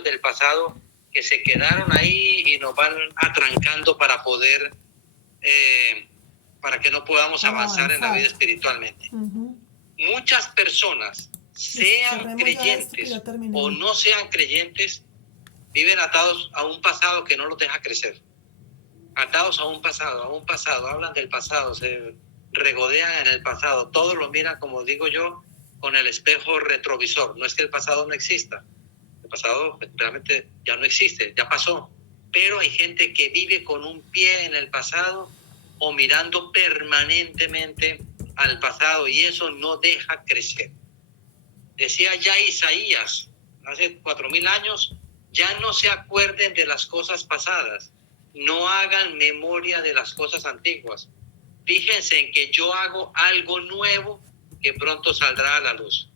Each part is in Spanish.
del pasado que se quedaron ahí y nos van atrancando para poder, para que no podamos avanzar en la vida espiritualmente. Muchas personas, sean creyentes o no sean creyentes, viven atados a un pasado que no los deja crecer. Atados a un pasado, hablan del pasado, se regodean en el pasado, todos lo miran, como digo yo, con el espejo retrovisor. No es que el pasado no exista, el pasado realmente ya no existe, ya pasó, pero hay gente que vive con un pie en el pasado o mirando permanentemente al pasado, y eso no deja crecer. Decía ya Isaías hace 4000 años, ya no se acuerden de las cosas pasadas, no hagan memoria de las cosas antiguas. Fíjense en que yo hago algo nuevo que pronto saldrá a la luz.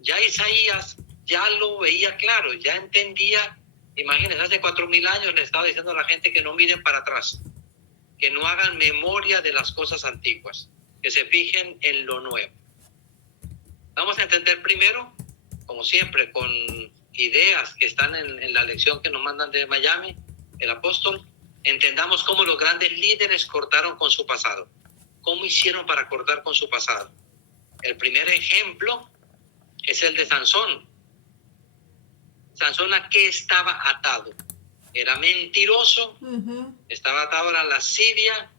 Ya Isaías ya lo veía claro, ya entendía. Imagínense, hace 4000 años le estaba diciendo a la gente que no miren para atrás, que no hagan memoria de las cosas antiguas, que se fijen en lo nuevo. Vamos a entender primero, como siempre, con ideas que están en la lección que nos mandan de Miami, el apóstol. Entendamos cómo los grandes líderes cortaron con su pasado. ¿Cómo hicieron para cortar con su pasado? El primer ejemplo es el de Sansón. Sansón, ¿a qué estaba atado? Era mentiroso, estaba atado a la lascivia,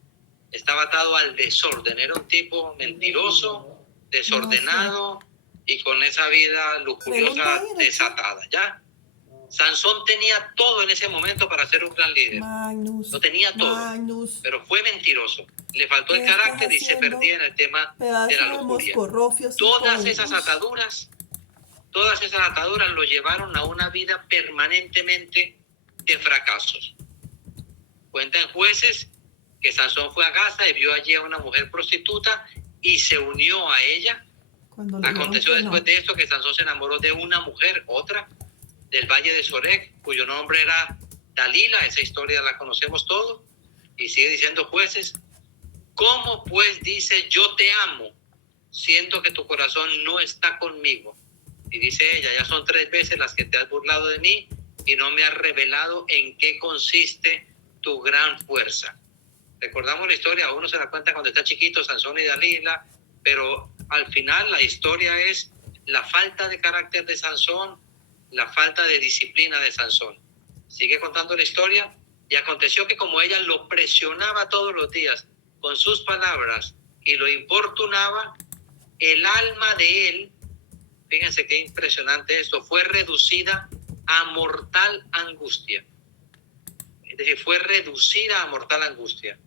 estaba atado al desorden. Era un tipo mentiroso, desordenado y con esa vida lujuriosa desatada, ¿ya? Sansón tenía todo en ese momento para ser un gran líder. Lo tenía todo, pero fue mentiroso. Le faltó el carácter y se perdía en el tema de la lujuria. Todas esas ataduras lo llevaron a una vida permanentemente de fracasos. Cuentan Jueces que Sansón fue a Gaza y vio allí a una mujer prostituta y se unió a ella. Aconteció después de esto que Sansón se enamoró de una mujer, otra, del valle de Sorek, cuyo nombre era Dalila. Esa historia la conocemos todos. Y sigue diciendo Jueces: ¿cómo pues dice yo te amo, siendo que tu corazón no está conmigo? Y dice ella: ya son 3 veces las que te has burlado de mí y no me has revelado en qué consiste tu gran fuerza. Recordamos la historia, uno se da cuenta cuando está chiquito, Sansón y Dalila, pero al final la historia es la falta de carácter de Sansón, la falta de disciplina de Sansón. Sigue contando la historia. Y aconteció que como ella lo presionaba todos los días con sus palabras y lo importunaba, el alma de él, fíjense qué impresionante esto, fue reducida a mortal angustia. Es decir, fue reducida a mortal angustia.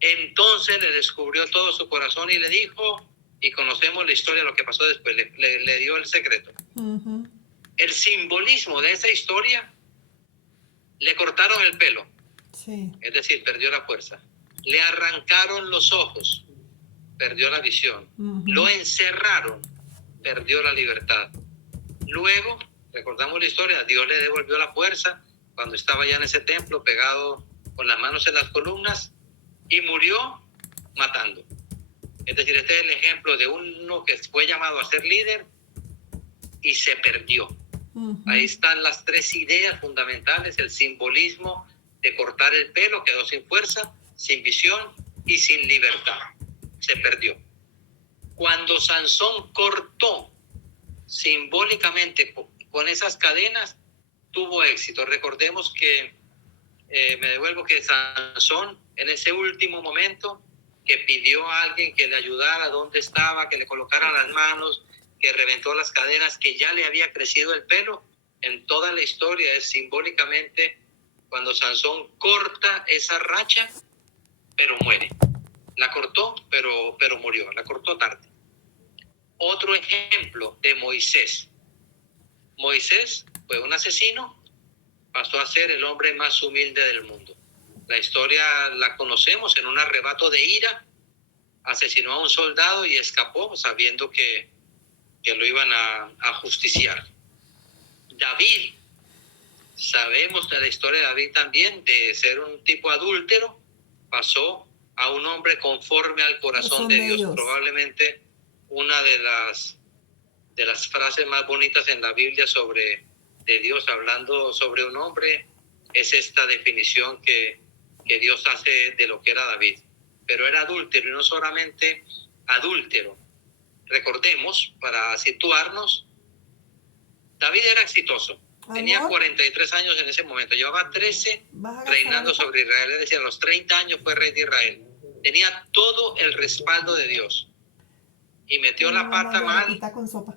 Entonces le descubrió todo su corazón y le dijo, y conocemos la historia de lo que pasó después, le dio el secreto. El simbolismo de esa historia: le cortaron el pelo, es decir, perdió la fuerza. Le arrancaron los ojos, perdió la visión. Lo encerraron, perdió la libertad. Luego, recordamos la historia, Dios le devolvió la fuerza cuando estaba ya en ese templo pegado con las manos en las columnas y murió matando. Es decir, este es el ejemplo de uno que fue llamado a ser líder y se perdió. Ahí están las 3 ideas fundamentales: el simbolismo de cortar el pelo, quedó sin fuerza, sin visión y sin libertad. Se perdió. Cuando Sansón cortó simbólicamente con esas cadenas, tuvo éxito. Recordemos que, me devuelvo, que Sansón en ese último momento que pidió a alguien que le ayudara donde estaba, que le colocara las manos, que reventó las cadenas, que ya le había crecido el pelo, en toda la historia es simbólicamente cuando Sansón corta esa racha, pero muere. La cortó, pero murió, la cortó tarde. Otro ejemplo de Moisés. Moisés fue un asesino, pasó a ser el hombre más humilde del mundo. La historia la conocemos. En un arrebato de ira, asesinó a un soldado y escapó sabiendo que lo iban a justiciar. David, sabemos de la historia de David también, de ser un tipo adúltero, pasó a un hombre conforme al corazón de Dios. Probablemente una de las frases más bonitas en la Biblia sobre de Dios hablando sobre un hombre es esta definición que Dios hace de lo que era David. Pero era adúltero, y no solamente adúltero. Recordemos, para situarnos, David era exitoso. Tenía 43 años en ese momento. Llevaba 13 reinando sobre Israel. Es decir, a los 30 años fue rey de Israel. Tenía todo el respaldo de Dios. Y metió la pata mal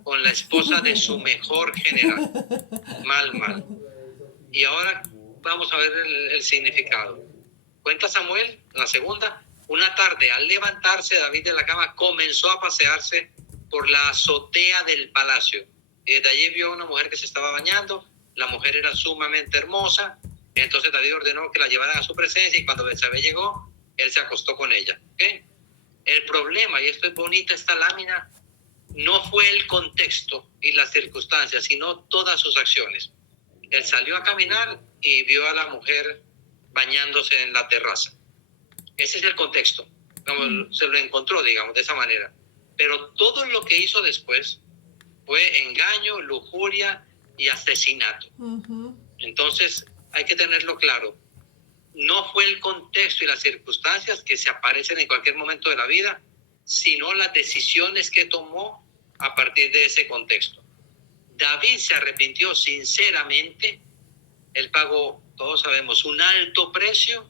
con la esposa de su mejor general. Mal. Y ahora vamos a ver el significado. Cuenta Samuel, en la segunda, una tarde al levantarse David de la cama comenzó a pasearse por la azotea del palacio. Y desde allí vio a una mujer que se estaba bañando. La mujer era sumamente hermosa. Entonces David ordenó que la llevaran a su presencia y cuando Betsabé llegó, él se acostó con ella. ¿Okay? El problema, y esto es bonita esta lámina, no fue el contexto y las circunstancias, sino todas sus acciones. Él salió a caminar y vio a la mujer bañándose en la terraza. Ese es el contexto. Se lo encontró, digamos, de esa manera. Pero todo lo que hizo después fue engaño, lujuria y asesinato. Entonces, hay que tenerlo claro. No fue el contexto y las circunstancias que se aparecen en cualquier momento de la vida, sino las decisiones que tomó a partir de ese contexto. David se arrepintió sinceramente. Él pagó, todos sabemos, un alto precio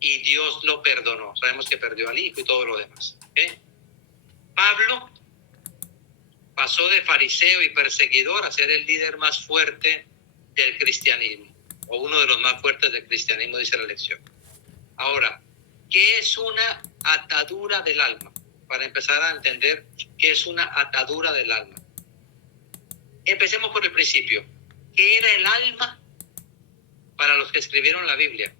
y Dios lo perdonó. Sabemos que perdió al hijo y todo lo demás. ¿Okay? Pablo pasó de fariseo y perseguidor a ser el líder más fuerte del cristianismo, o uno de los más fuertes del cristianismo, dice la lección. Ahora, ¿qué es una atadura del alma? Para empezar a entender qué es una atadura del alma. Empecemos por el principio. ¿Qué era el alma para los que escribieron la Biblia?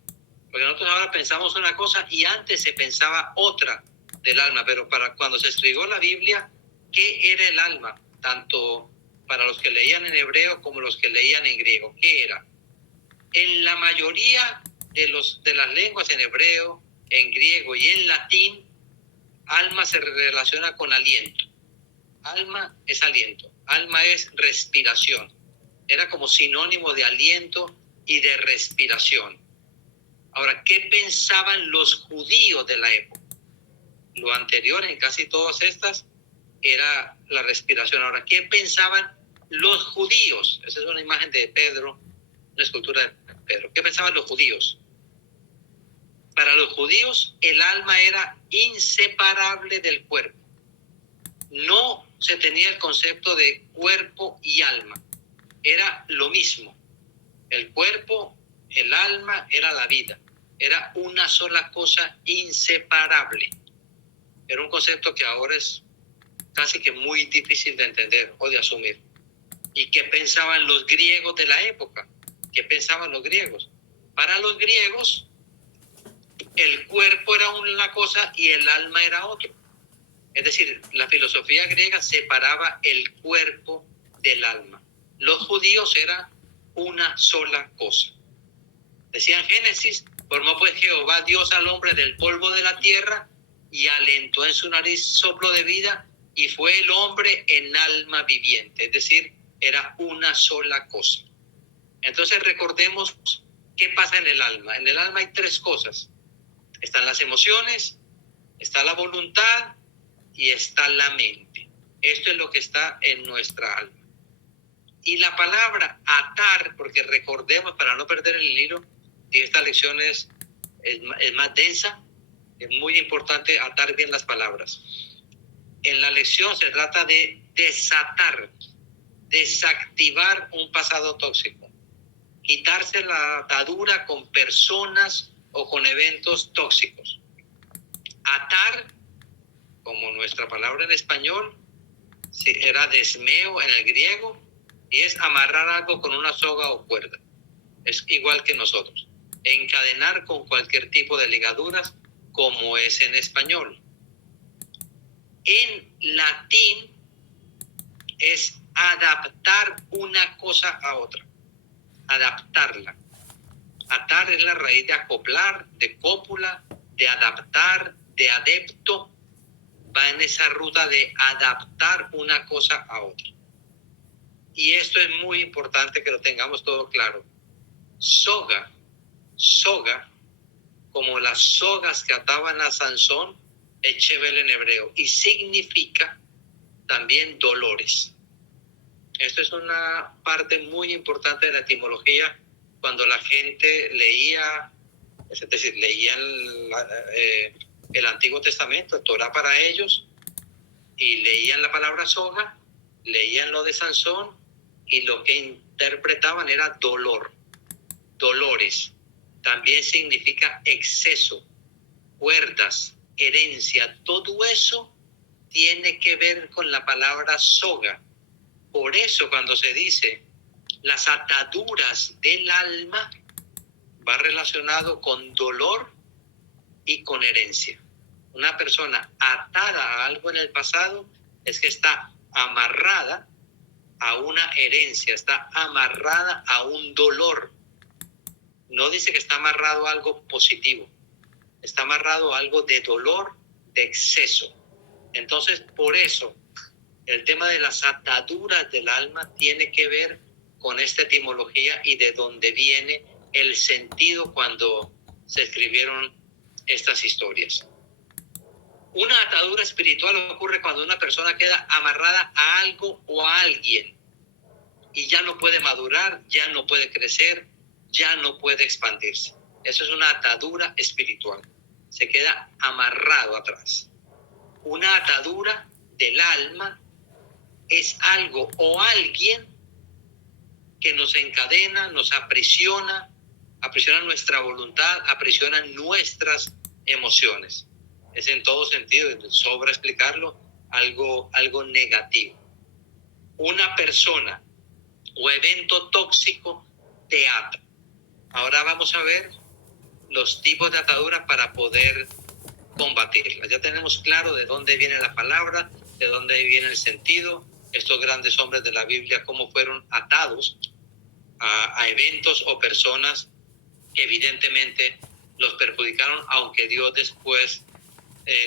Porque nosotros ahora pensamos una cosa y antes se pensaba otra del alma, pero para cuando se escribió la Biblia, ¿qué era el alma? Tanto para los que leían en hebreo como los que leían en griego. ¿Qué era? En la mayoría de las lenguas, en hebreo, en griego y en latín, alma se relaciona con aliento. Alma es aliento, alma es respiración. Era como sinónimo de aliento y de respiración. Ahora, ¿qué pensaban los judíos de la época? Lo anterior en casi todas estas era la respiración. Ahora, ¿qué pensaban los judíos? Esa es una imagen de Pedro, una escultura de Pedro. ¿Qué pensaban los judíos? Para los judíos, el alma era inseparable del cuerpo. No se tenía el concepto de cuerpo y alma. Era lo mismo. El cuerpo, el alma, era la vida. Era una sola cosa inseparable. Era un concepto que ahora es casi que muy difícil de entender o de asumir. ¿Y qué pensaban los griegos de la época? ¿Qué pensaban los griegos? Para los griegos, el cuerpo era una cosa y el alma era otra. Es decir, la filosofía griega separaba el cuerpo del alma. Los judíos eran una sola cosa. Decía en Génesis, formó pues Jehová Dios al hombre del polvo de la tierra y alentó en su nariz soplo de vida y fue el hombre en alma viviente. Es decir, era una sola cosa. Entonces recordemos qué pasa en el alma. En el alma hay tres cosas. Están las emociones, está la voluntad y está la mente. Esto es lo que está en nuestra alma. Y la palabra atar, porque recordemos para no perder el hilo, y esta lección es más densa, es muy importante atar bien las palabras. En la lección se trata de desatar, desactivar un pasado tóxico, quitarse la atadura con personas o con eventos tóxicos. Atar, como nuestra palabra en español, era desmeo en el griego, y es amarrar algo con una soga o cuerda. Es igual que nosotros. Encadenar con cualquier tipo de ligaduras, como es en español. En latín es adaptar una cosa a otra. Adaptarla. Atar es la raíz de acoplar, de cópula, de adaptar, de adepto. Va en esa ruta de adaptar una cosa a otra. Y esto es muy importante que lo tengamos todo claro. Soga, como las sogas que ataban a Sansón, es Shevel en hebreo y significa también dolores. Esto es una parte muy importante de la etimología. Cuando la gente leía, es decir, leían el Antiguo Testamento, el Torá para ellos, y leían la palabra soga, leían lo de Sansón, y lo que interpretaban era dolor, dolores. También significa exceso, cuerdas, herencia. Todo eso tiene que ver con la palabra soga. Por eso cuando se dice las ataduras del alma, va relacionado con dolor y con herencia. Una persona atada a algo en el pasado es que está amarrada a una herencia, está amarrada a un dolor. No dice que está amarrado a algo positivo, está amarrado a algo de dolor, de exceso. Entonces, por eso, el tema de las ataduras del alma tiene que ver con esta etimología y de dónde viene el sentido cuando se escribieron estas historias. Una atadura espiritual ocurre cuando una persona queda amarrada a algo o a alguien y ya no puede madurar, ya no puede crecer, ya no puede expandirse. Eso es una atadura espiritual. Se queda amarrado atrás. Una atadura del alma es algo o alguien que nos encadena, nos aprisiona nuestra voluntad, aprisiona nuestras emociones. Es en todo sentido, sobra explicarlo, algo negativo. Una persona o evento tóxico te ata. Ahora vamos a ver los tipos de ataduras para poder combatirlas. Ya tenemos claro de dónde viene la palabra, de dónde viene el sentido. Estos grandes hombres de la Biblia, cómo fueron atados a eventos o personas que evidentemente los perjudicaron, aunque Dios después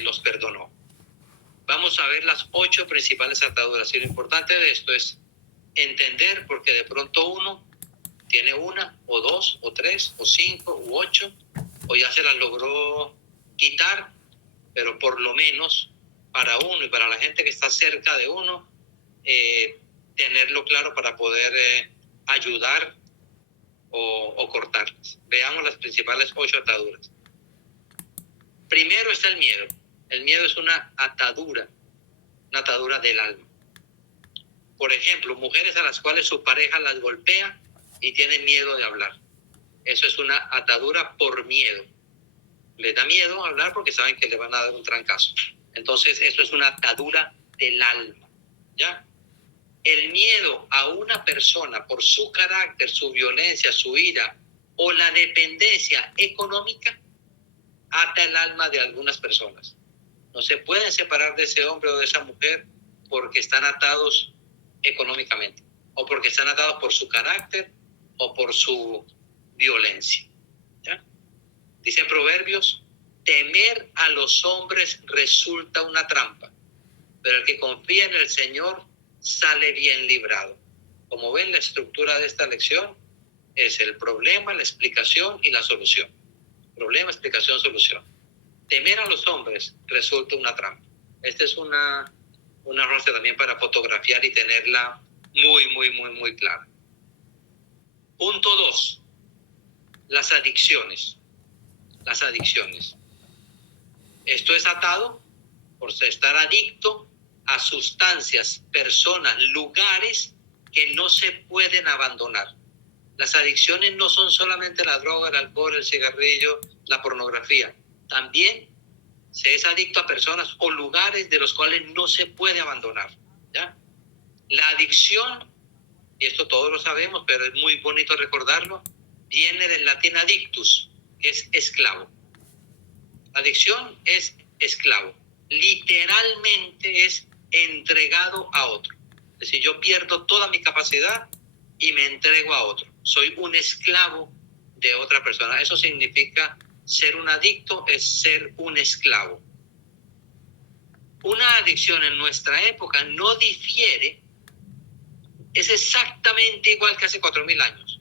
los perdonó. Vamos a ver las 8 principales ataduras. Y lo importante de esto es entender, porque de pronto uno tiene una, o 2, o 3, o 5, u 8, o ya se las logró quitar, pero por lo menos para uno y para la gente que está cerca de uno, tenerlo claro para poder ayudar o cortarlas. Veamos las principales 8 ataduras. Primero está el miedo. El miedo es una atadura del alma. Por ejemplo, mujeres a las cuales su pareja las golpea y tienen miedo de hablar. Eso es una atadura por miedo. Les da miedo hablar porque saben que le van a dar un trancazo. Entonces, eso es una atadura del alma, ¿ya? El miedo a una persona por su carácter, su violencia, su ira o la dependencia económica ata el alma de algunas personas. No se pueden separar de ese hombre o de esa mujer porque están atados económicamente o porque están atados por su carácter o por su violencia, ¿ya? Dice en Proverbios, temer a los hombres resulta una trampa, pero el que confía en el Señor sale bien librado. Como ven, la estructura de esta lección es el problema, la explicación y la solución. Problema, explicación, solución. Temer a los hombres resulta una trampa. Esta es una frase también para fotografiar y tenerla muy clara. Punto 2. Las adicciones. Las adicciones. Esto es atado por estar adicto a sustancias, personas, lugares que no se pueden abandonar. Las adicciones no son solamente la droga, el alcohol, el cigarrillo, la pornografía. También se es adicto a personas o lugares de los cuales no se puede abandonar, ¿ya? La adicción, y esto todos lo sabemos, pero es muy bonito recordarlo, viene del latín adictus, que es esclavo. Adicción es esclavo. Literalmente es entregado a otro. Es decir, yo pierdo toda mi capacidad y me entrego a otro. Soy un esclavo de otra persona. Eso significa ser un adicto, es ser un esclavo. Una adicción en nuestra época no difiere es exactamente igual que hace 4.000 años.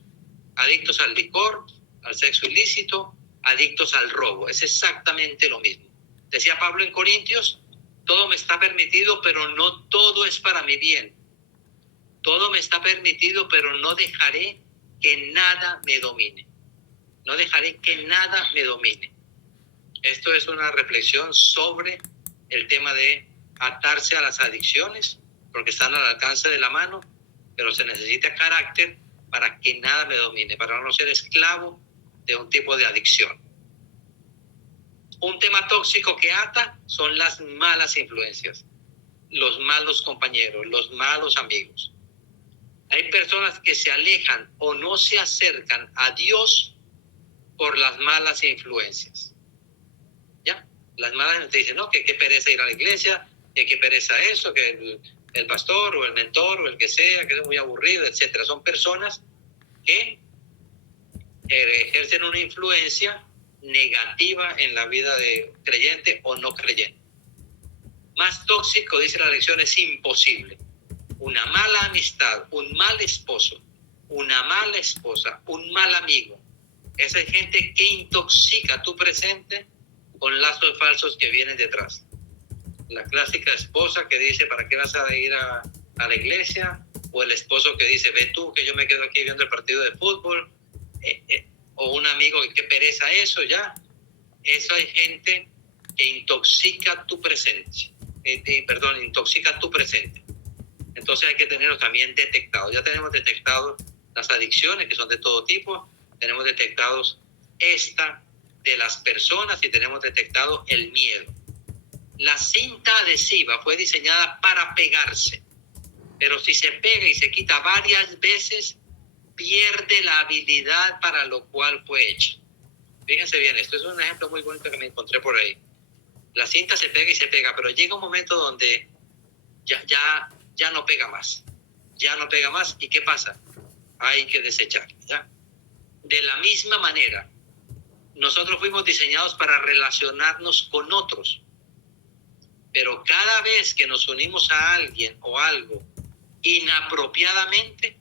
Adictos al licor, al sexo ilícito, adictos al robo. Es exactamente lo mismo. Decía Pablo en Corintios, todo me está permitido, pero no todo es para mi bien. Todo me está permitido, pero no dejaré que nada me domine. No dejaré que nada me domine. Esto es una reflexión sobre el tema de atarse a las adicciones, porque están al alcance de la mano, pero se necesita carácter para que nada me domine, para no ser esclavo de un tipo de adicción. Un tema tóxico que ata son las malas influencias, los malos compañeros, los malos amigos. Hay personas que se alejan o no se acercan a Dios por las malas influencias. ¿Ya? Las malas te dicen, no, que qué pereza ir a la iglesia, que qué pereza eso, que el pastor o el mentor o el que sea, que es muy aburrido, etcétera. Son personas que ejercen una influencia negativa en la vida de creyente o no creyente. Más tóxico, dice la lección, es imposible. Una mala amistad, un mal esposo, una mala esposa, un mal amigo. Esa es gente que intoxica tu presente con lazos falsos que vienen detrás. La clásica esposa que dice, ¿para qué vas a ir a la iglesia? O el esposo que dice, ve tú, que yo me quedo aquí viendo el partido de fútbol. O un amigo que pereza eso, ya. Eso hay gente que intoxica tu presencia. Intoxica tu presente. Entonces hay que tenerlos también detectados. Ya tenemos detectados las adicciones, que son de todo tipo. Tenemos detectados esta de las personas y tenemos detectado el miedo. La cinta adhesiva fue diseñada para pegarse, pero si se pega y se quita varias veces, pierde la habilidad para lo cual fue hecha. Fíjense bien, esto es un ejemplo muy bonito que me encontré por ahí. La cinta se pega y se pega, pero llega un momento donde ya no pega más. Ya no pega más. ¿Y qué pasa? Hay que desecharla, ¿ya? De la misma manera, nosotros fuimos diseñados para relacionarnos con otros. Pero cada vez que nos unimos a alguien o algo inapropiadamente,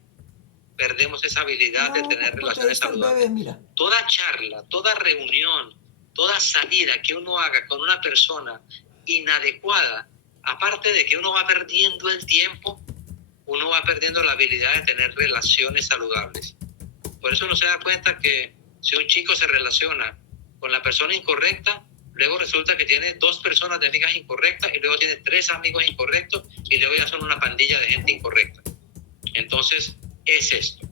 perdemos esa habilidad de tener relaciones saludables. Toda charla, toda reunión, toda salida que uno haga con una persona inadecuada, aparte de que uno va perdiendo el tiempo, uno va perdiendo la habilidad de tener relaciones saludables. Por eso uno se da cuenta que si un chico se relaciona con la persona incorrecta, luego resulta que tiene 2 personas de amigas incorrectas y luego tiene 3 amigos incorrectos y luego ya son una pandilla de gente incorrecta. Entonces, es esto.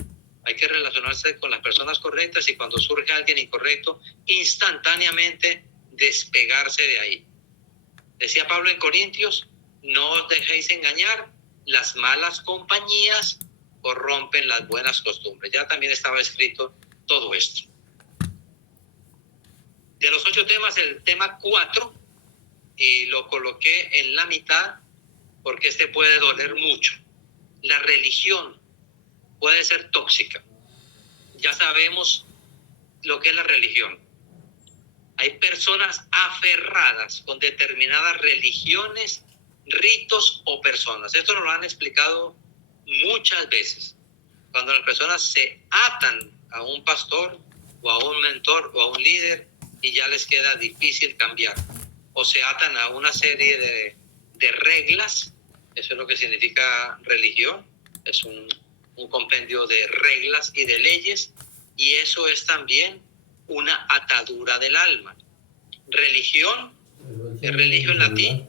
Hay que relacionarse con las personas correctas y cuando surge alguien incorrecto, instantáneamente despegarse de ahí. Decía Pablo en Corintios, no os dejéis engañar, las malas compañías corrompen las buenas costumbres. Ya también estaba escrito todo esto. De los 8 temas, el tema 4, y lo coloqué en la mitad porque este puede doler mucho. La religión puede ser tóxica. Ya sabemos lo que es la religión. Hay personas aferradas con determinadas religiones, ritos o personas. Esto nos lo han explicado muchas veces. Cuando las personas se atan a un pastor o a un mentor o a un líder y ya les queda difícil cambiar. O se atan a una serie de reglas. Eso es lo que significa religión. Es un compendio de reglas y de leyes. Y eso es también una atadura del alma. Religión, religio en latín,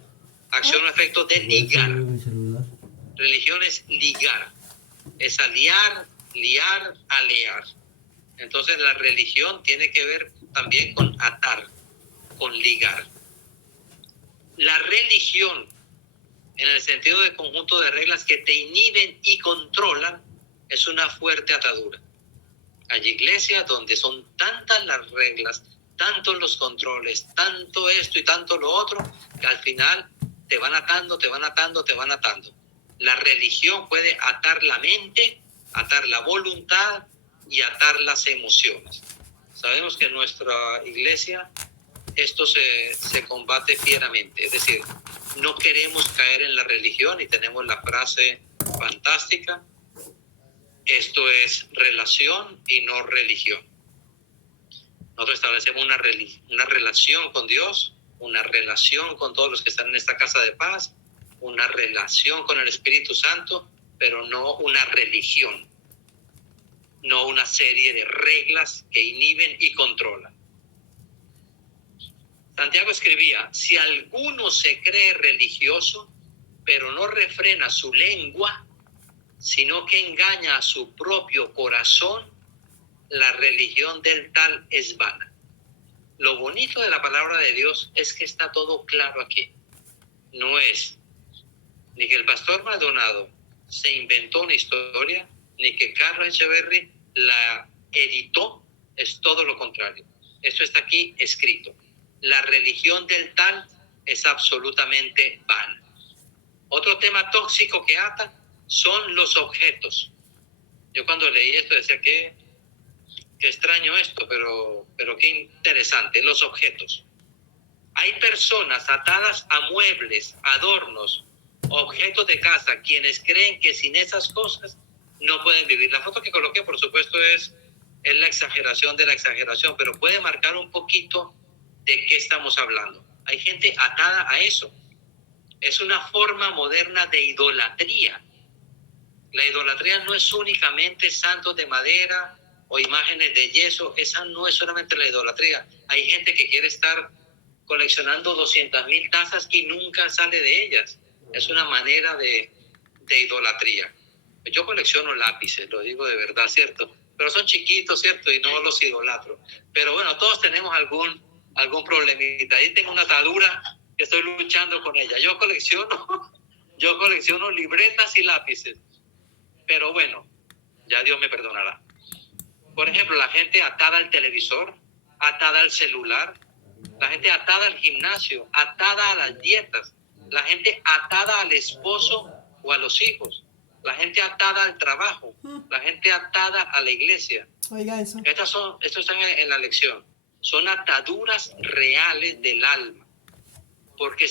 acción o efecto de ligar. Religión es ligar. Es aliar, liar, alear. Entonces la religión tiene que ver también con atar, con ligar. La religión, en el sentido de conjunto de reglas que te inhiben y controlan, es una fuerte atadura. Hay iglesias donde son tantas las reglas, tantos los controles, tanto esto y tanto lo otro, que al final te van atando, te van atando, te van atando. La religión puede atar la mente, atar la voluntad y atar las emociones. Sabemos que en nuestra iglesia esto se combate fieramente, es decir, no queremos caer en la religión y tenemos la frase fantástica, Esto es relación y no religión. Nosotros establecemos una relación con Dios, una relación con todos los que están en esta casa de paz, una relación con el Espíritu Santo, pero no una religión, no una serie de reglas que inhiben y controlan. Santiago escribía: si alguno se cree religioso, pero no refrena su lengua, sino que engaña a su propio corazón, la religión del tal es vana. Lo bonito de la palabra de Dios es que está todo claro aquí. No es ni que el pastor Maldonado se inventó una historia, ni que Carlos Echeverry la editó, es todo lo contrario. Esto está aquí escrito. La religión del tal es absolutamente vana. Otro tema tóxico que ata son los objetos. Yo cuando leí esto decía que qué extraño esto, pero qué interesante, los objetos. Hay personas atadas a muebles, adornos, objetos de casa, quienes creen que sin esas cosas no pueden vivir. La foto que coloqué, por supuesto, es la exageración de la exageración, pero puede marcar un poquito de qué estamos hablando. Hay gente atada a eso. Es una forma moderna de idolatría. La idolatría no es únicamente santos de madera o imágenes de yeso. Esa no es solamente la idolatría. Hay gente que quiere estar coleccionando 200,000 tazas y nunca sale de ellas. Es una manera de idolatría. Yo colecciono lápices, lo digo de verdad, ¿cierto? Pero son chiquitos, ¿cierto? Y no los idolatro. Pero bueno, todos tenemos algún problemita. Ahí tengo una atadura que estoy luchando con ella. Yo colecciono libretas y lápices. Pero bueno, ya Dios me perdonará. Por ejemplo, la gente atada al televisor, atada al celular, la gente atada al gimnasio, atada a las dietas, la gente atada al esposo o a los hijos, la gente atada al trabajo, la gente atada a la iglesia. Oiga eso. Esto está en la lección. Son ataduras reales del alma, porque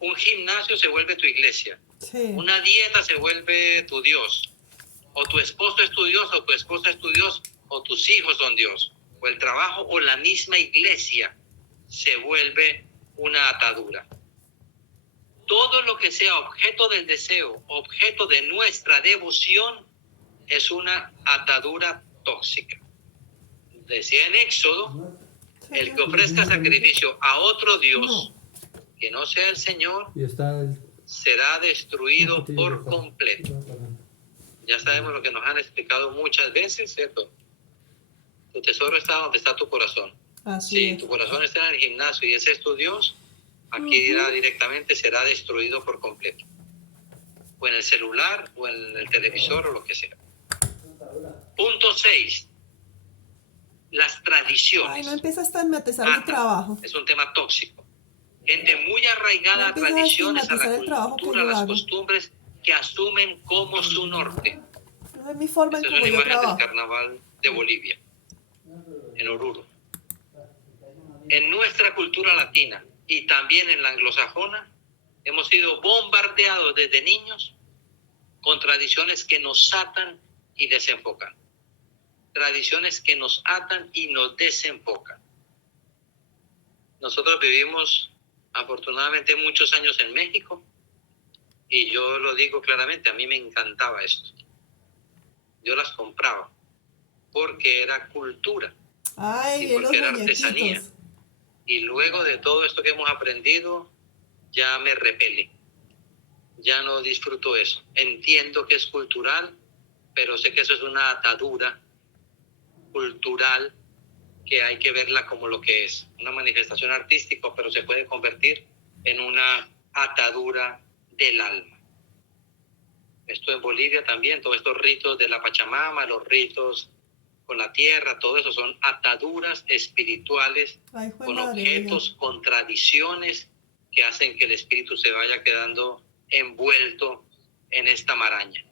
un gimnasio se vuelve tu iglesia. Sí. Una dieta se vuelve tu Dios. O tu esposo es tu Dios, o tu esposa es tu Dios, o tus hijos son Dios. O el trabajo o la misma iglesia se vuelve una atadura. Todo lo que sea objeto del deseo, objeto de nuestra devoción, es una atadura tóxica. Decía en Éxodo: el que ofrezca sacrificio a otro Dios que no sea el Señor, será destruido por completo. Ya sabemos lo que nos han explicado muchas veces, ¿cierto? Tu tesoro está donde está tu corazón. Si tu corazón está en el gimnasio y ese es tu Dios, aquí dirá directamente: será destruido por completo. O en el celular, o en el televisor, o lo que sea. Punto 6. Las tradiciones. Ay, no empieza a estigmatizar el trabajo. Es un tema tóxico. Gente muy arraigada a tradiciones, a la cultura, a las costumbres que asumen como su norte. No es mi forma en cómo yo trabajo. Del carnaval de Bolivia, en Oruro. En nuestra cultura latina y también en la anglosajona, hemos sido bombardeados desde niños con tradiciones que nos atan y desenfocan. Tradiciones que nos atan y nos desenfocan. Nosotros vivimos afortunadamente muchos años en México y yo lo digo claramente, a mí me encantaba esto. Yo las compraba porque era cultura. Ay, y porque era artesanía. Y luego de todo esto que hemos aprendido, ya me repele. Ya no disfruto eso. Entiendo que es cultural, pero sé que eso es una atadura cultural que hay que verla como lo que es. Una manifestación artística, pero se puede convertir en una atadura del alma. Esto en Bolivia también, todos estos ritos de la Pachamama, los ritos con la tierra, todo eso son ataduras espirituales. Ay, con objetos, con tradiciones que hacen que el espíritu se vaya quedando envuelto en esta maraña.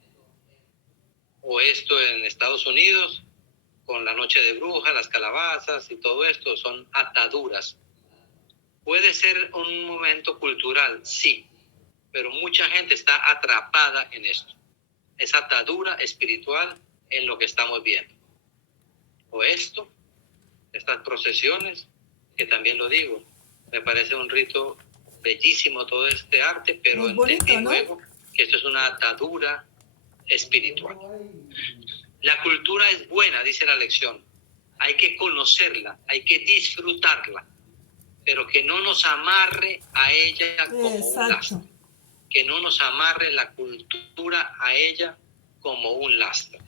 O esto en Estados Unidos, con la noche de brujas, las calabazas y todo esto, son ataduras. Puede ser un momento cultural, sí, pero mucha gente está atrapada en esto. esa atadura espiritual en lo que estamos viendo. O estas procesiones, que también lo digo, me parece un rito bellísimo todo este arte, pero entendí luego que esto es una atadura espiritual. La cultura es buena, dice la lección. Hay que conocerla, hay que disfrutarla, pero que no nos amarre a ella como un lastre. Que no nos amarre la cultura a ella como un lastre.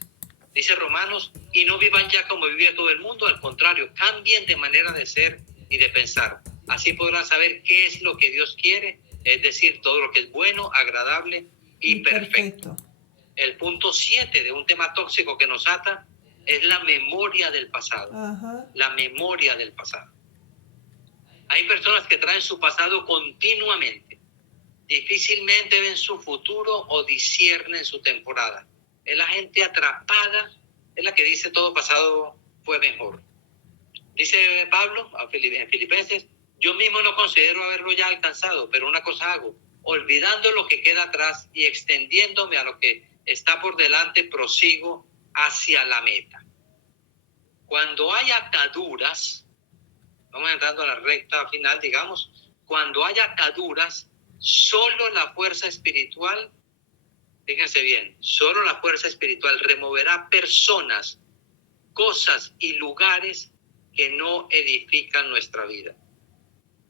Dice Romanos, y no vivan ya como vivía todo el mundo, al contrario, cambien de manera de ser y de pensar. Así podrán saber qué es lo que Dios quiere, es decir, todo lo que es bueno, agradable y perfecto. El punto 7 de un tema tóxico que nos ata es la memoria del pasado. La memoria del pasado. Hay personas que traen su pasado continuamente. Difícilmente ven su futuro o disciernen su temporada. Es la gente atrapada, es la que dice todo pasado fue mejor. Dice Pablo en Filipenses, yo mismo no considero haberlo ya alcanzado, pero una cosa hago, olvidando lo que queda atrás y extendiéndome a lo que está por delante, prosigo hacia la meta. Cuando hay ataduras, vamos entrando a la recta final, digamos, cuando hay ataduras, solo la fuerza espiritual, fíjense bien, solo la fuerza espiritual removerá personas, cosas y lugares que no edifican nuestra vida.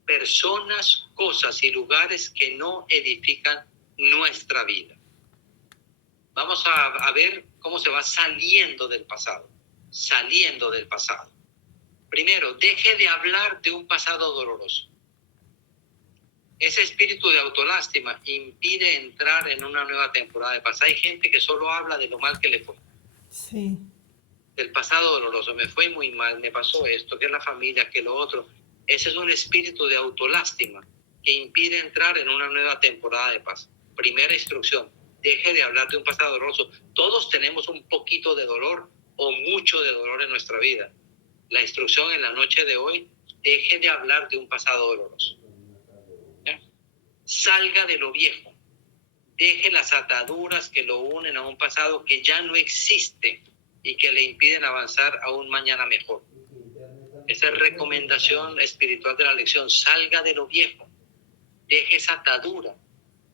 Personas, cosas y lugares que no edifican nuestra vida. Vamos a ver cómo se va saliendo del pasado. Saliendo del pasado. Primero, deje de hablar de un pasado doloroso. Ese espíritu de autolástima impide entrar en una nueva temporada de paz. Hay gente que solo habla de lo mal que le fue. Sí. Del pasado doloroso. Me fue muy mal, me pasó esto, que es la familia, que lo otro. Ese es un espíritu de autolástima que impide entrar en una nueva temporada de paz. Primera instrucción, deje de hablar de un pasado doloroso. Todos tenemos un poquito de dolor o mucho de dolor en nuestra vida. La instrucción en la noche de hoy, deje de hablar de un pasado doloroso. ¿Ya? Salga de lo viejo. Deje las ataduras que lo unen a un pasado que ya no existe y que le impiden avanzar a un mañana mejor. Esa es recomendación espiritual de la lección. Salga de lo viejo. Deje esa atadura.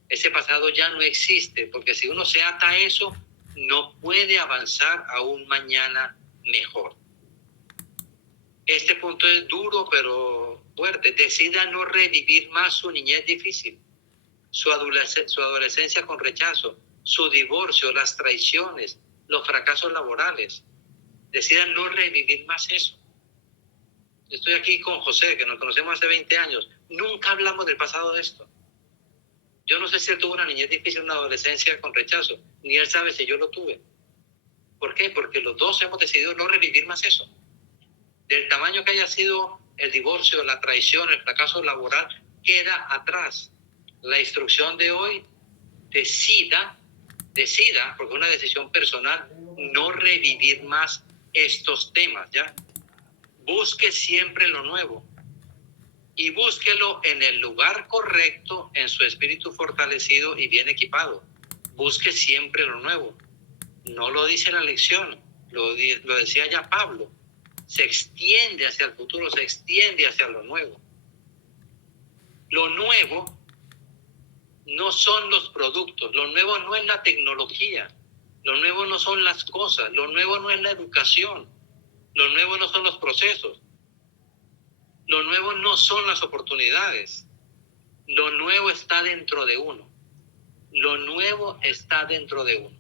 Ese pasado ya no existe, porque si uno se ata a eso, no puede avanzar a un mañana mejor. Este punto es duro, pero fuerte. Decida no revivir más su niñez difícil, su adolescencia con rechazo, su divorcio, las traiciones, los fracasos laborales. Decida no revivir más eso. Estoy aquí con José, que nos conocemos hace 20 años. Nunca hablamos del pasado de esto. Yo no sé si él tuvo una niñez difícil, una adolescencia con rechazo, ni él sabe si yo lo tuve. ¿Por qué? Porque los dos hemos decidido no revivir más eso. Del tamaño que haya sido el divorcio, la traición, el fracaso laboral, queda atrás. La instrucción de hoy, decida, porque es una decisión personal, no revivir más estos temas, ¿ya? Busque siempre lo nuevo. Y búsquelo en el lugar correcto, en su espíritu fortalecido y bien equipado. Busque siempre lo nuevo. No lo dice la lección, lo decía ya Pablo. Se extiende hacia el futuro, se extiende hacia lo nuevo. Lo nuevo no son los productos, lo nuevo no es la tecnología, lo nuevo no son las cosas, lo nuevo no es la educación, lo nuevo no son los procesos. Lo nuevo no son las oportunidades. Lo nuevo está dentro de uno. Lo nuevo está dentro de uno.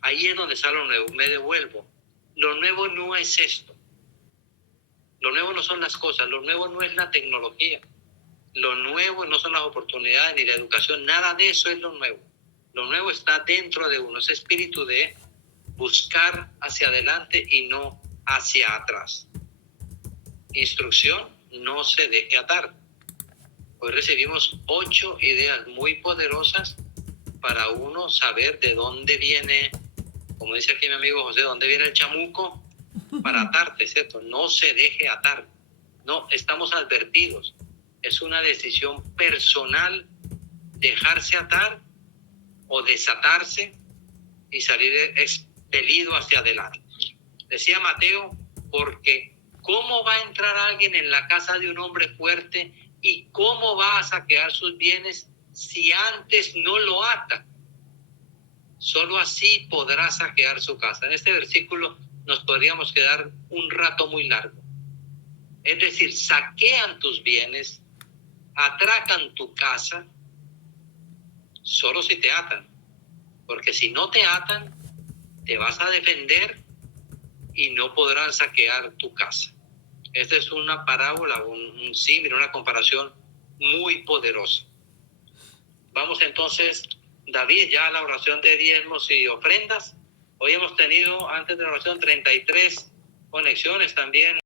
Ahí es donde está lo nuevo. Me devuelvo. Lo nuevo no es esto. Lo nuevo no son las cosas. Lo nuevo no es la tecnología. Lo nuevo no son las oportunidades ni la educación. Nada de eso es lo nuevo. Lo nuevo está dentro de uno. Ese espíritu de buscar hacia adelante y no hacia atrás. Instrucción, no se deje atar. Hoy recibimos 8 ideas muy poderosas para uno saber de dónde viene, como dice aquí mi amigo José, dónde viene el chamuco para atarte, ¿cierto? No se deje atar. No, estamos advertidos. Es una decisión personal dejarse atar o desatarse y salir expelido hacia adelante. Decía Mateo, porque ¿cómo va a entrar alguien en la casa de un hombre fuerte y cómo va a saquear sus bienes si antes no lo ata? Solo así podrá saquear su casa. En este versículo nos podríamos quedar un rato muy largo. Es decir, saquean tus bienes, atracan tu casa, solo si te atan. Porque si no te atan, te vas a defender y no podrán saquear tu casa. Esta es una parábola, un símil, una comparación muy poderosa. Vamos entonces, David, ya a la oración de diezmos y ofrendas. Hoy hemos tenido, antes de la oración, 33 conexiones también